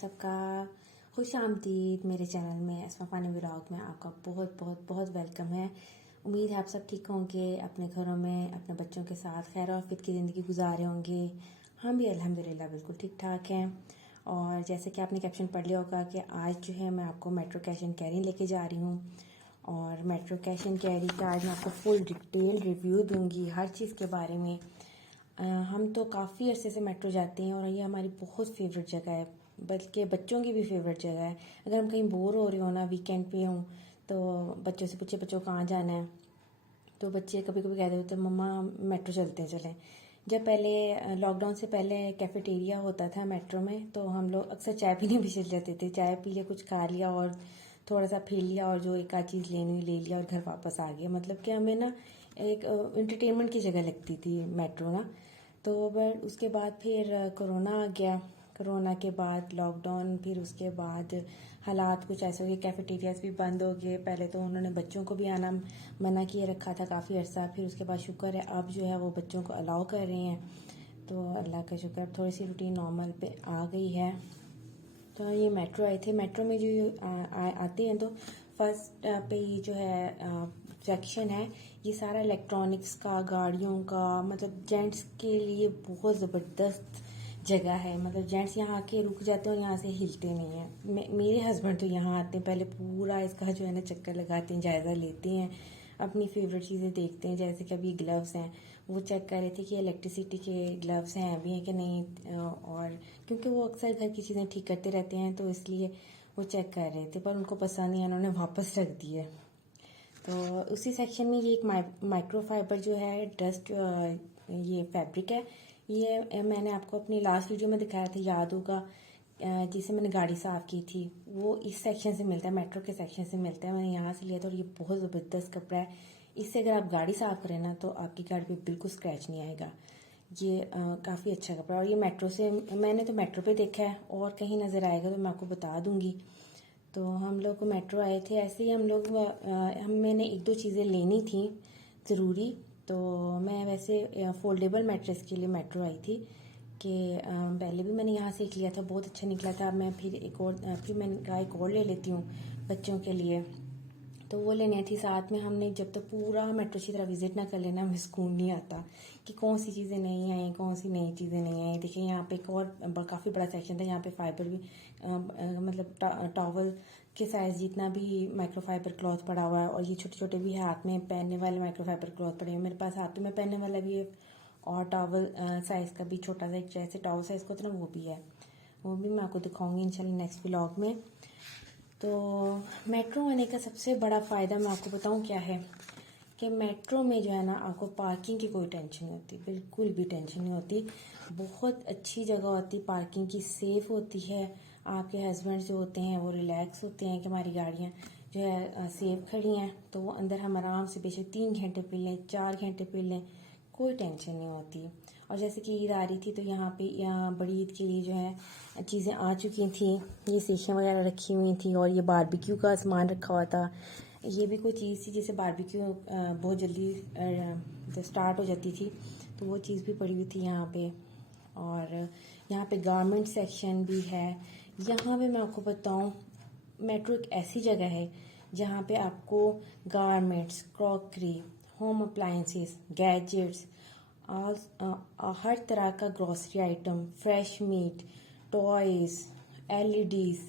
सबका खुश आमदीद मेरे चैनल में अस्मा फ़ानी व्लॉग में आपका बहुत बहुत बहुत वेलकम है। उम्मीद है आप सब ठीक होंगे, अपने घरों में अपने बच्चों के साथ खैर आफियत की ज़िंदगी गुजारे होंगे। हम भी अल्हम्दुलिल्लाह बिल्कुल ठीक ठाक हैं। और जैसे कि आपने कैप्शन पढ़ लिया होगा कि आज जो है मैं आपको मेट्रो कैश एंड कैरी लेके जा रही हूँ। और मेट्रो कैश एंड कैरी का आज मैं आपको फुल डिटेल रिव्यू दूँगी हर चीज़ के बारे में। हम तो काफ़ी अरसे से मेट्रो जाते हैं और ये हमारी बहुत फेवरेट जगह है, बल्कि बच्चों की भी फेवरेट जगह है। अगर हम कहीं बोर हो रहे हो ना, वीकेंड पे हों, तो बच्चों से पूछे बच्चों कहाँ जाना है, तो बच्चे कभी कभी कहते होते मम्मा मेट्रो चलते हैं चलें। जब पहले लॉकडाउन से पहले कैफेटेरिया होता था मेट्रो में, तो हम लोग अक्सर चाय पीने भी चल जाते थे। चाय पी लिया, कुछ खा लिया और थोड़ा सा फिर लिया और जो एक आध चीज़ लेनी ले लिया और घर वापस आ गया। मतलब कि हमें ना एक इंटरटेनमेंट की जगह लगती थी मेट्रो ना। तो बट उसके बाद फिर कोरोना आ गया। कोरोना के बाद लॉकडाउन, फिर उसके बाद हालात कुछ ऐसे हो गए, कैफेटेरियाज भी बंद हो गए। पहले तो उन्होंने बच्चों को भी आना मना किए रखा था काफ़ी अर्सा, फिर उसके बाद शुक्र है अब जो है वो बच्चों को अलाउ कर रहे हैं। तो अल्लाह का शुक्र, अब थोड़ी सी रूटीन नॉर्मल पे आ गई है। तो ये मेट्रो आए थे, मेट्रो में जो आते हैं तो फर्स्ट पे ये जो है सेक्शन है, ये सारा इलेक्ट्रॉनिक्स का, गाड़ियों का, मतलब जेंट्स के लिए बहुत ज़बरदस्त जगह है। मतलब जेंट्स यहाँ आके रुक जाते हैं और यहाँ से हिलते नहीं हैं। मेरे हस्बैंड तो यहाँ आते हैं, पहले पूरा इसका जो है ना चक्कर लगाते हैं, जायज़ा लेते हैं, अपनी फेवरेट चीज़ें देखते हैं। जैसे कि अभी ग्लव्स हैं, वो चेक कर रहे थे कि इलेक्ट्रिसिटी के ग्लव्स हैं अभी हैं कि नहीं। और क्योंकि वो अक्सर घर की चीज़ें ठीक करते रहते हैं, तो इसलिए वो चेक कर रहे थे, पर उनको पसंद नहीं, उन्होंने वापस रख दिए। तो उसी सेक्शन में ये एक माइक्रोफाइबर जो है डस्ट, ये फैब्रिक है। ये मैंने आपको अपनी लास्ट वीडियो में दिखाया था, याद होगा, जिसे मैंने गाड़ी साफ़ की थी, वो इस सेक्शन से मिलता है, मेट्रो के सेक्शन से मिलता है। मैंने यहाँ से लिया था और ये बहुत ज़बरदस्त कपड़ा है। इससे अगर आप गाड़ी साफ़ करें ना, तो आपकी गाड़ी पे बिल्कुल स्क्रैच नहीं आएगा। ये काफ़ी अच्छा कपड़ा है। और ये मेट्रो से, मैंने तो मेट्रो पे देखा है, और कहीं नज़र आएगा तो मैं आपको बता दूँगी। तो हम लोग मेट्रो आए थे, ऐसे ही हम लोग मैंने एक दो चीज़ें लेनी थी ज़रूरी। तो मैं वैसे फोल्डेबल मैट्रेस के लिए मेट्रो आई थी कि पहले भी मैंने यहाँ से एक लिया था, बहुत अच्छा निकला था। मैं फिर एक और फिर मैंने कहा एक और ले लेती हूँ बच्चों के लिए। तो वो लेनी थी साथ में। हमने जब तक पूरा मेट्रो की तरह विजिट ना कर लेना, हमें सुकून नहीं आता कि कौन सी चीज़ें नहीं आई, कौन सी नई चीज़ें नहीं आई। देखिए यहाँ पे एक और काफ़ी बड़ा सेक्शन था, यहाँ पे फाइबर भी मतलब टॉवल के साइज़ जितना भी माइक्रोफाइबर क्लॉथ पड़ा हुआ है। और ये छोटे छोटे भी हाथ में पहनने वाले माइक्रोफाइबर क्लॉथ पड़े हैं। मेरे पास हाथों में पहनने वाला भी है, और टॉवल साइज़ का भी छोटा सा, जैसे टॉवल साइज़ का होता है ना, वो भी है। वो भी मैं आपको दिखाऊंगी इंशाल्लाह नेक्स्ट व्लॉग में। तो मेट्रो आने का सबसे बड़ा फ़ायदा मैं आपको बताऊं क्या है, कि मेट्रो में जो है ना आपको पार्किंग की कोई टेंशन नहीं होती, बिल्कुल भी टेंशन नहीं होती। बहुत अच्छी जगह होती, पार्किंग की, सेफ़ होती है। आपके हस्बैंड जो होते हैं वो रिलैक्स होते हैं कि हमारी गाड़ियाँ जो है सेफ खड़ी हैं, तो वो अंदर हम आराम से बेशक 3 घंटे पी लें, 4 घंटे पी लें, कोई टेंशन नहीं होती। और जैसे कि ईद आ रही थी, तो यहाँ बड़ी ईद के लिए जो है चीज़ें आ चुकी थी, ये सेशियाँ वगैरह रखी हुई थी, और ये बारबेक्यू का सामान रखा हुआ था। ये भी कोई चीज़ थी जिसे बारबेक्यू बहुत जल्दी स्टार्ट हो जाती थी, तो वो चीज़ भी पड़ी हुई थी यहाँ पे। और यहाँ पे गारमेंट सेक्शन भी है। यहाँ पे मैं आपको बताऊँ, मेट्रो एक ऐसी जगह है जहाँ पे आपको garments, crockery, home appliances, gadgets, हर तरह का grocery item, fresh meat, toys, LEDs,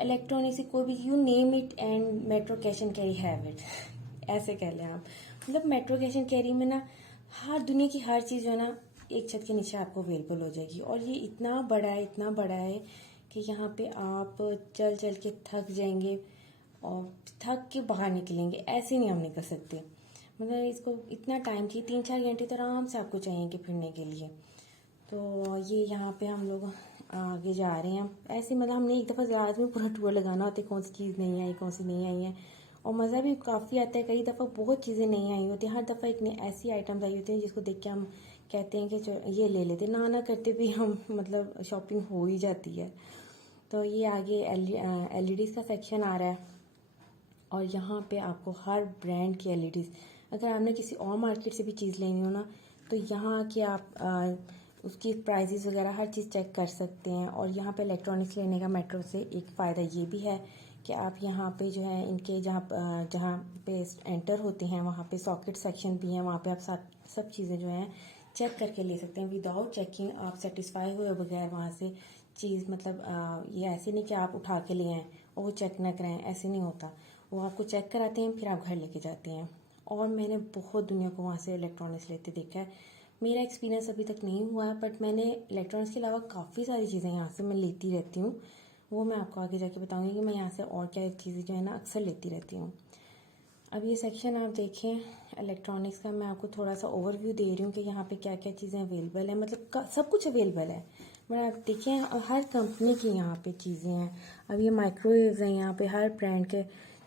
electronic से कोई भी, you name it and Metro Cash and Carry have it ऐसे कह लें आप। मतलब मेट्रो कैश एंड कैरी में ना हर दुनिया की हर चीज़ जो है ना एक छत के नीचे आपको अवेलेबल हो जाएगी। और ये इतना बड़ा है, इतना बड़ा है कि यहाँ पे आप चल चल के थक जाएंगे और थक के बाहर निकलेंगे, ऐसे नहीं हम निकल सकते। मतलब इसको इतना टाइम चाहिए, 3-4 घंटे तो आराम से आपको चाहिए फिरने के लिए। तो ये यहाँ पे हम लोग आगे जा रहे हैं ऐसे। मतलब हमने एक दफ़ा ज़्यादा में पूरा टूर लगाना होता है, कौन सी चीज़ नहीं आई, कौन सी नहीं आई है। और मज़ा भी काफ़ी आता है। कई दफ़ा बहुत चीज़ें नहीं आई होती, हर दफ़ा एक ऐसी आइटम्स आई होती हैं जिसको देख के हम कहते हैं कि ये ले लेते, ना करते भी हम मतलब शॉपिंग हो ही जाती है। तो ये आगे एलईडीज़ का सेक्शन आ रहा है, और यहाँ पे आपको हर ब्रांड की एलईडीज़, अगर आपने किसी और मार्केट से भी चीज़ लेनी हो ना, तो यहाँ के आप उसकी प्राइसेस वगैरह हर चीज़ चेक कर सकते हैं। और यहाँ पे इलेक्ट्रॉनिक्स लेने का मेट्रो से एक फ़ायदा ये भी है कि आप यहाँ पे जो है इनके जहाँ जहाँ पे एंटर होते हैं वहाँ पे सॉकेट सेक्शन भी है, वहाँ पे आप सब चीज़ें जो हैं चेक करके ले सकते हैं। विदाउट चेकिंग आप सेटिस्फाई हुए बगैर वहाँ से चीज़ मतलब ये ऐसे नहीं कि आप उठा के ले आएँ और वो चेक ना कराएं, ऐसे नहीं होता। वो आपको चेक कराते हैं फिर आप घर लेके जाते हैं। और मैंने बहुत दुनिया को वहाँ से इलेक्ट्रॉनिक्स लेते देखा है। मेरा एक्सपीरियंस अभी तक नहीं हुआ है, बट मैंने इलेक्ट्रॉनिक्स के अलावा काफ़ी सारी चीज़ें यहाँ से मैं लेती रहती हूँ। वो मैं आपको आगे जाके बताऊँगी कि मैं यहाँ से और क्या चीज़ें जो है ना अक्सर लेती रहती हूँ। अब ये सेक्शन आप देखें इलेक्ट्रॉनिक्स का, मैं आपको थोड़ा सा ओवरव्यू दे रही हूँ कि यहाँ पे क्या क्या चीज़ें अवेलेबल है। मतलब सब कुछ अवेलेबल है। मैं आप देखें हर कंपनी की यहाँ पे चीज़ें हैं। अब ये माइक्रोवेव हैं, यहाँ पे हर ब्रांड के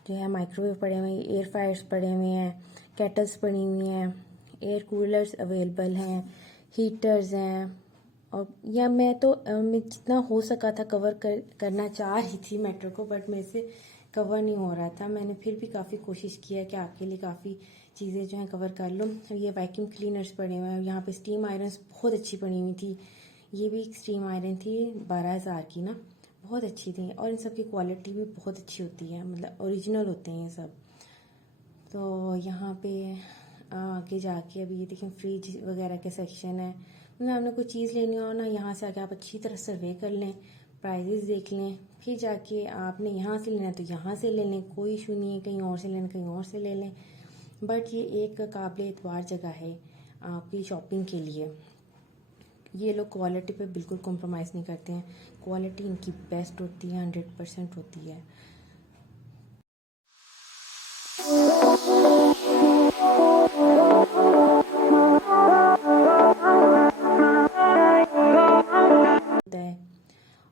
जो है माइक्रोवेव पड़े हुए हैं, एयर फ्रायर्स पड़े हुए हैं, केटल्स पड़ी हुई हैं, एयर कूलर्स अवेलेबल हैं, हीटर्स हैं। और या मैं जितना हो सका था करना चाह रही थी मेट्रो को, बट मेरे से कवर नहीं हो रहा था। मैंने फिर भी काफ़ी कोशिश किया कि आपके लिए काफ़ी चीज़ें जो हैं कवर कर लूँ। ये वैक्यूम क्लीनर्स पड़े हुए हैं, यहाँ पे स्टीम आयरन्स बहुत अच्छी पड़ी हुई थी। ये भी एक स्टीम आयरन थी 12,000 की ना, बहुत अच्छी थी। और इन सब की क्वालिटी भी बहुत अच्छी होती है, मतलब ओरिजिनल होते हैं ये सब। तो यहाँ पे आगे जाके अभी ये देखें फ्रिज वगैरह के सेक्शन है। मतलब आपने कोई चीज़ लेनी हो ना, यहाँ से आके आप अच्छी तरह सर्वे कर लें, प्राइजेस देख लें, फिर जाके आपने यहाँ से लेना है तो यहाँ से ले लें, कोई इशू नहीं है। कहीं और से लेना कहीं और से ले लें। बट ये एक काबिल एतबार जगह है आपकी शॉपिंग के लिए। ये लोग क्वालिटी पे बिल्कुल कॉम्प्रोमाइज़ नहीं करते हैं। क्वालिटी इनकी बेस्ट होती है, 100% होती है।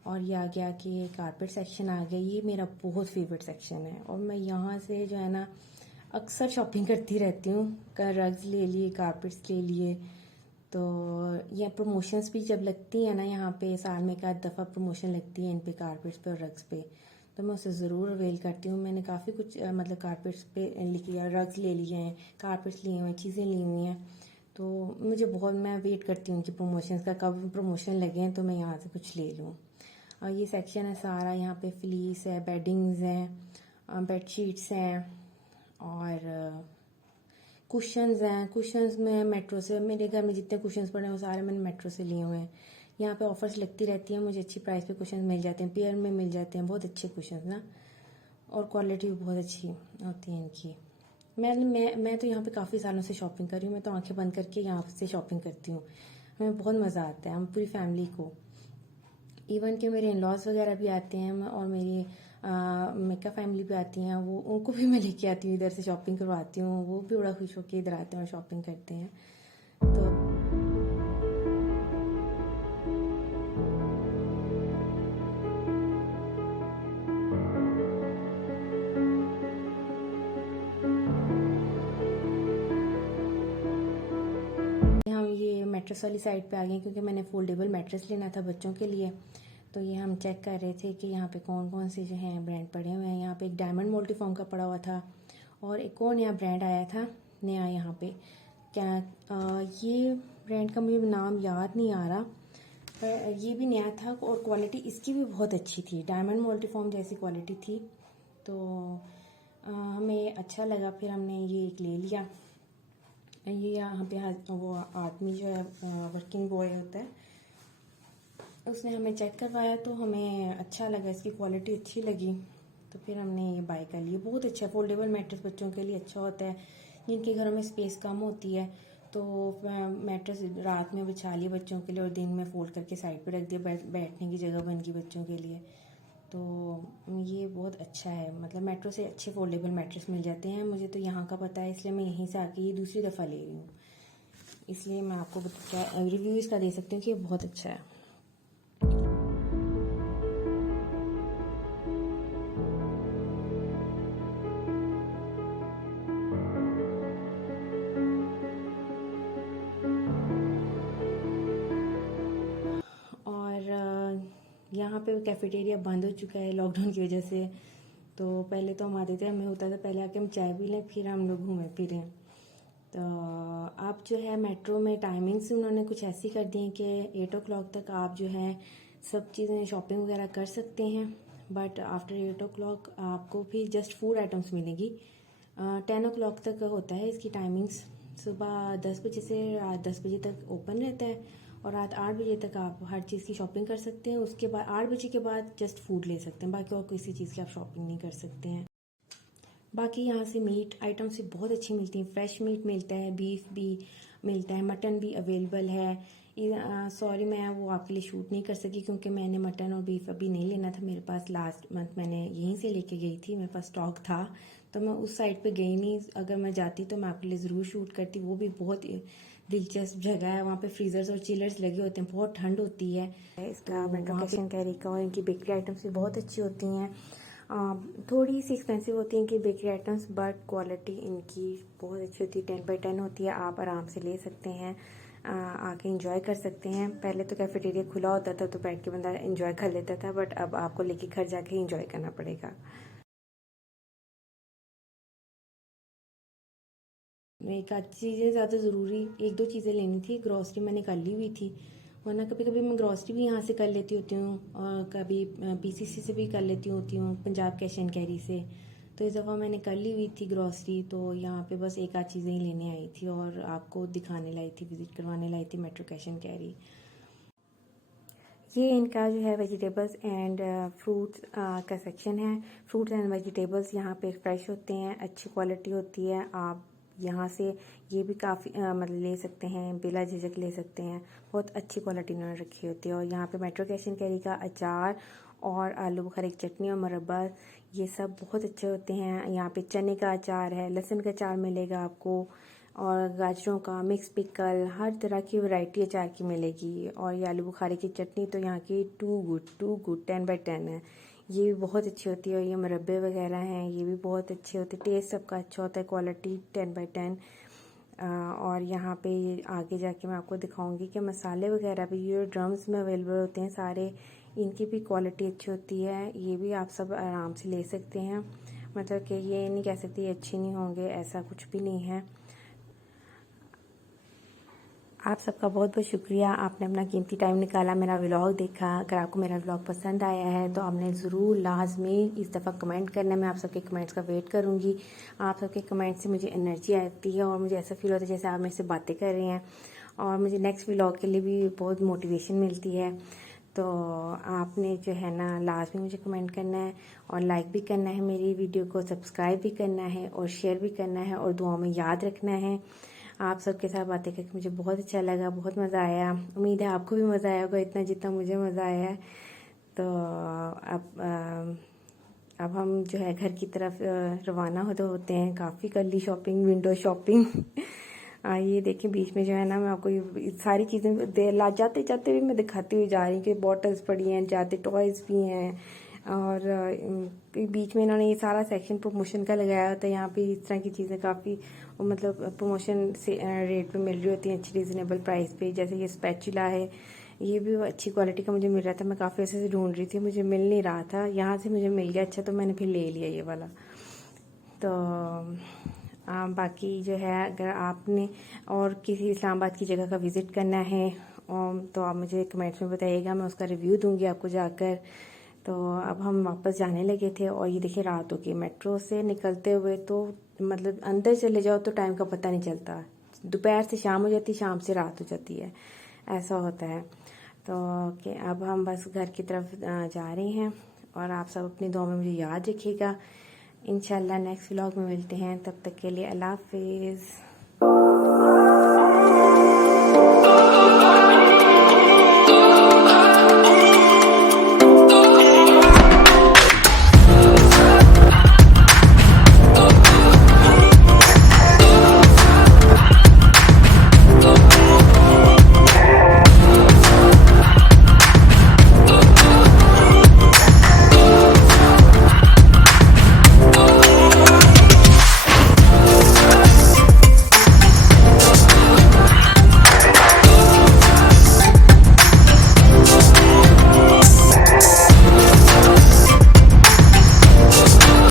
और ये आ गया कि कारपेट सेक्शन आ गया। ये मेरा बहुत फेवरेट सेक्शन है और मैं यहाँ से जो है ना अक्सर शॉपिंग करती रहती हूँ। रग्स ले लिए, कारपेट्स ले लिए। तो ये प्रमोशंस भी जब लगती है ना, यहाँ पे साल में एक आध दफ़ा प्रमोशन लगती है इन पे, कारपेट्स पे और रग्स पे, तो मैं उसे ज़रूर अवेल करती हूँ। मैंने काफ़ी कुछ मतलब कारपेट्स पे लिखी, रग्स ले लिए हैं, कारपेट्स लिए हुए हैं, चीज़ें ली हुई हैं। तो मुझे बहुत, मैं वेट करती हूँ कि प्रमोशंस का कब प्रमोशन लगे हैं तो मैं यहाँ से कुछ ले लूँ। और ये सेक्शन है सारा, यहाँ पे फ्लीस है, बेडिंग्स हैं, बेडशीट्स हैं और कुशन्स हैं। कुशन्स में मेट्रो से, मेरे घर में जितने कुशन्स पड़े हैं वो सारे मैंने मेट्रो से लिए हुए हैं। यहाँ पे ऑफर्स लगती रहती हैं, मुझे अच्छी प्राइस पे कुशन्स मिल जाते हैं, पेयर में मिल जाते हैं, बहुत अच्छे कुशन्स ना, और क्वालिटी भी बहुत अच्छी होती है इनकी। मैं तो यहाँ पे काफ़ी सालों से शॉपिंग कर रही हूँ। मैं तो आंखें बंद करके यहाँ से शॉपिंग करती हूँ। हमें बहुत मज़ा आता है, हम पूरी फैमिली को। इवन कि मेरे इन लॉज वगैरह भी आते हैं और मेरी मेका फैमिली भी आती हैं, वो उनको भी मैं लेके आती हूँ, इधर से शॉपिंग करवाती हूँ। वो भी बड़ा खुश होकर इधर आते हैं और शॉपिंग करते हैं। तो हम ये मैट्रेस वाली साइड पे आ गए क्योंकि मैंने फोल्डेबल मैट्रेस लेना था बच्चों के लिए। तो ये हम चेक कर रहे थे कि यहाँ पे कौन कौन से जो हैं ब्रांड पड़े हुए हैं। यहाँ पे एक डायमंड मल्टीफॉर्म का पड़ा हुआ था और एक और नया ब्रांड आया था नया यहाँ पे, क्या ये ब्रांड का मुझे नाम याद नहीं आ रहा, पर ये भी नया था और क्वालिटी इसकी भी बहुत अच्छी थी, डायमंड मल्टीफॉर्म जैसी क्वालिटी थी। तो हमें अच्छा लगा, फिर हमने ये एक ले लिया। ये यहाँ पे वो आदमी जो है वर्किंग बॉय होता है, उसने हमें चेक करवाया तो हमें अच्छा लगा, इसकी क्वालिटी अच्छी लगी, तो फिर हमने ये बाय कर लिया। बहुत अच्छा फोल्डेबल मैट्रेस बच्चों के लिए अच्छा होता है, जिनके घरों में स्पेस कम होती है तो मैट्रेस रात में बिछा लिया बच्चों के लिए और दिन में फोल्ड करके साइड पे रख दिया, बैठने की जगह बन गई बच्चों के लिए। तो ये बहुत अच्छा है, मतलब मेट्रो से अच्छे फोल्डेबल मैट्रेस मिल जाते हैं। मुझे तो यहाँ का पता है, इसलिए मैं यहीं से आके ये दूसरी दफ़ा ले रही हूँ, इसलिए मैं आपको रिव्यू इसका दे सकती हूँ कि ये बहुत अच्छा है। और यहाँ पे कैफेटेरिया बंद हो चुका है लॉकडाउन की वजह से। तो पहले तो हम आते थे, हमें होता था पहले आके हम चाय पी लें फिर हम लोग घूमें फिरें। तो आप जो है मेट्रो में टाइमिंग्स उन्होंने कुछ ऐसी कर दी हैं कि 8 o'clock तक आप जो है सब चीज़ें शॉपिंग वगैरह कर सकते हैं, बट आफ्टर 8 o'clock आपको भी जस्ट फूड आइटम्स मिलेगी। 10 o'clock तक होता है इसकी टाइमिंग्स। सुबह 10 बजे से रात 10 बजे तक ओपन रहता है और रात 8 बजे तक आप हर चीज़ की शॉपिंग कर सकते हैं। उसके बाद 8 बजे के बाद जस्ट फूड ले सकते हैं, बाकी और किसी चीज़ की आप शॉपिंग नहीं कर सकते हैं। बाकी यहाँ से मीट आइटम्स भी बहुत अच्छी मिलती हैं, फ्रेश मीट मिलता है, बीफ भी मिलता है, मटन भी अवेलेबल है। सॉरी मैं वो आपके लिए शूट नहीं कर सकी क्योंकि मैंने मटन और बीफ अभी नहीं लेना था मेरे पास। लास्ट मंथ मैंने यहीं से लेके गई थी, मेरे पास स्टॉक था, तो मैं उस साइड पे गई नहीं। अगर मैं जाती तो मैं आपके लिए ज़रूर शूट करती। वो भी बहुत दिलचस्प जगह है, वहाँ पे फ्रीजर्स और चिलर्स लगे होते हैं, बहुत ठंड होती है। इसका मेट्रो कैश एंड कैरी का और इनकी बेकरी आइटम्स भी बहुत अच्छी होती हैं। थोड़ी सी एक्सपेंसिव होती हैं इनकी बेकरी आइटम्स, बट क्वालिटी इनकी बहुत अच्छी होती है, 10/10 होती है। आप आराम से ले सकते हैं, आके इंजॉय कर सकते हैं। पहले तो कैफेटेरिया खुला होता था तो बैठ के बंदा इंजॉय कर लेता था, बट अब आपको लेके घर जाके इंजॉय करना पड़ेगा। एक आध चीज़ें ज़्यादा ज़रूरी, 1-2 चीज़ें लेनी थी। ग्रॉसरी मैंने कर ली हुई थी, वरना कभी कभी मैं ग्रॉसरी भी यहाँ से कर लेती होती हूँ और कभी पीसीसी से भी कर लेती होती हूँ, पंजाब कैश एंड कैरी से। तो इस दफ़ा मैंने कर ली हुई थी ग्रॉसरी, तो यहाँ पे बस एक आध चीज़ें ही लेने आई थी और आपको दिखाने लाई थी, विज़िट करवाने लाई थी मेट्रो कैश एंड कैरी। ये इनका जो है वेजिटेबल्स एंड फ्रूट्स का सेक्शन है। फ्रूट्स एंड वेजिटेबल्स यहाँ पे फ्रेश होते हैं, अच्छी क्वालिटी होती है। आप यहाँ से ये भी काफ़ी मतलब ले सकते हैं, बिला झिझक ले सकते हैं। बहुत अच्छी क्वालिटी उन्होंने रखी होती है। और यहाँ पे मेट्रो कैश एंड कैरी का अचार और आलू बुखारे की चटनी और मुरब्बा, ये सब बहुत अच्छे होते हैं। यहाँ पे चने का अचार है, लहसुन का अचार मिलेगा आपको, और गाजरों का मिक्स पिकल, हर तरह की वैरायटी अचार की मिलेगी। और ये आलू बुखारे की चटनी तो यहाँ की टू गुड 10/10 है, ये भी बहुत अच्छी होती है। और ये मुरब्बे वगैरह हैं, ये भी बहुत अच्छे होते हैं, टेस्ट सबका अच्छा होता है, क्वालिटी 10/10। और यहाँ पे आगे जाके मैं आपको दिखाऊंगी कि मसाले वगैरह भी ये ड्रम्स में अवेलेबल होते हैं सारे, इनकी भी क्वालिटी अच्छी होती है। ये भी आप सब आराम से ले सकते हैं, मतलब कि ये नहीं कह सकती अच्छी नहीं होंगे, ऐसा कुछ भी नहीं है। आप सबका बहुत बहुत शुक्रिया, आपने अपना कीमती टाइम निकाला, मेरा व्लॉग देखा। अगर आपको मेरा व्लॉग पसंद आया है तो आपने ज़रूर लाजमी इस दफ़ा कमेंट करना। मैं आप सबके कमेंट्स का वेट करूँगी। आप सबके कमेंट से मुझे एनर्जी आती है और मुझे ऐसा फील होता है जैसे आप मेरे से बातें कर रहे हैं, और मुझे नेक्स्ट व्लॉग के लिए भी बहुत मोटिवेशन मिलती है। तो आपने जो है ना लाजमी मुझे कमेंट करना है और लाइक भी करना है, मेरी वीडियो को सब्सक्राइब भी करना है और शेयर भी करना है और दुआ में याद रखना है। आप सबके साथ बातें करके मुझे बहुत अच्छा लगा, बहुत मज़ा आया। उम्मीद है आपको भी मज़ा आया होगा इतना जितना मुझे मज़ा आया है। तो अब हम जो है घर की तरफ रवाना होते हैं। काफ़ी कर ली शॉपिंग, विंडो शॉपिंग। ये देखिए बीच में जो है ना मैं आपको ये सारी चीज़ें जाते जाते भी मैं दिखाती हुई जा रही हूँ कि बॉटल्स पड़ी हैं, जाते टॉयज़ भी हैं। और बीच में इन्होंने ये सारा सेक्शन प्रमोशन का लगाया होता है। यहाँ पे इस तरह की चीज़ें काफ़ी मतलब प्रमोशन से रेट पे मिल रही होती हैं, अच्छी रीज़नेबल प्राइस पे। जैसे ये स्पैचुला है, ये भी अच्छी क्वालिटी का मुझे मिल रहा था। मैं काफ़ी ऐसे से ढूंढ रही थी, मुझे मिल नहीं रहा था, यहाँ से मुझे मिल गया। अच्छा, तो मैंने फिर ले लिया ये वाला। तो बाकी जो है अगर आपने और किसी इस्लामाबाद की जगह का विज़िट करना है तो आप मुझे कमेंट्स में बताइएगा, मैं उसका रिव्यू दूंगी आपको जाकर। तो अब हम वापस जाने लगे थे और ये देखिए रात हो गई। मेट्रो से निकलते हुए तो मतलब अंदर चले जाओ तो टाइम का पता नहीं चलता, दोपहर से शाम हो जाती, शाम से रात हो जाती है, ऐसा होता है। तो कि अब हम बस घर की तरफ जा रहे हैं और आप सब अपनी दुआ में मुझे याद रखिएगा। इंशाल्लाह नेक्स्ट व्लॉग में मिलते हैं, तब तक के लिए अल्लाह हाफिज़।